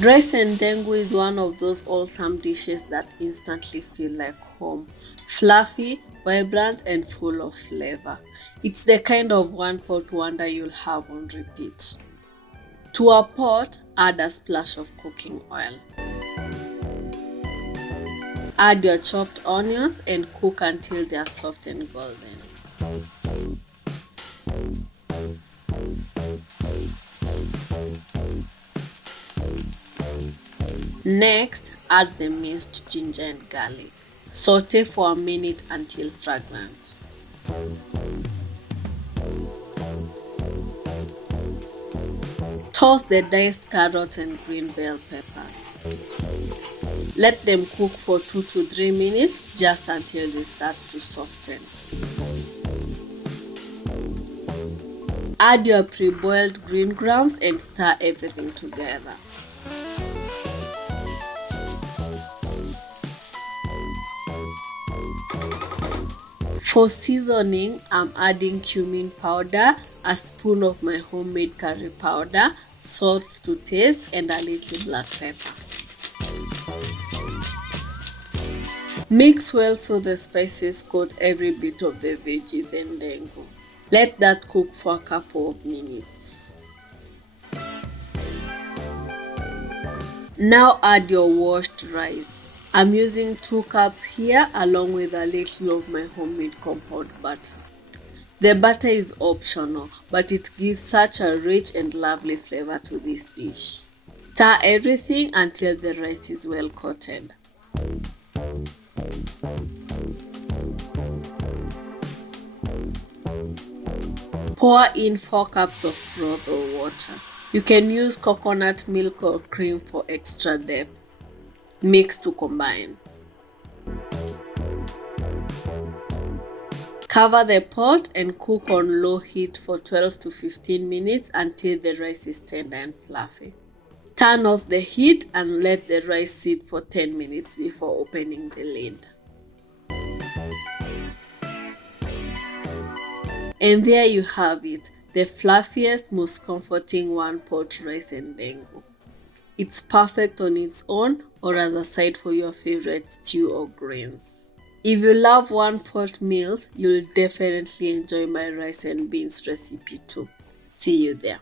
Rice Ndengu is one of those wholesome dishes that instantly feel like home. Fluffy, vibrant, and full of flavor. It's the kind of one-pot wonder you'll have on repeat. To a pot, add a splash of cooking oil. Add your chopped onions and cook until they are soft and golden. Next, add the minced ginger and garlic. Saute for a minute until fragrant. Toss the diced carrot and green bell peppers. Let them cook for 2 to 3 minutes, just until they start to soften. Add your pre-boiled green grams and stir everything together. For seasoning, I'm adding cumin powder, a spoon of my homemade curry powder, salt to taste, and a little black pepper. Mix well so the spices coat every bit of the veggies and ndengu. Let that cook for a couple of minutes. Now add your washed rice. I'm using 2 cups here along with a little of my homemade compound butter. The butter is optional, but it gives such a rich and lovely flavor to this dish. Stir everything until the rice is well coated. Pour in 4 cups of broth or water. You can use coconut milk or cream for extra depth. Mix to combine. Cover the pot and cook on low heat for 12 to 15 minutes until the rice is tender and fluffy. Turn off the heat and let the rice sit for 10 minutes before opening the lid. And there you have it, the fluffiest, most comforting one-pot rice ndengu. It's perfect on its own or as a side for your favorite stew or greens. If you love one-pot meals, you'll definitely enjoy my rice and beans recipe too. See you there.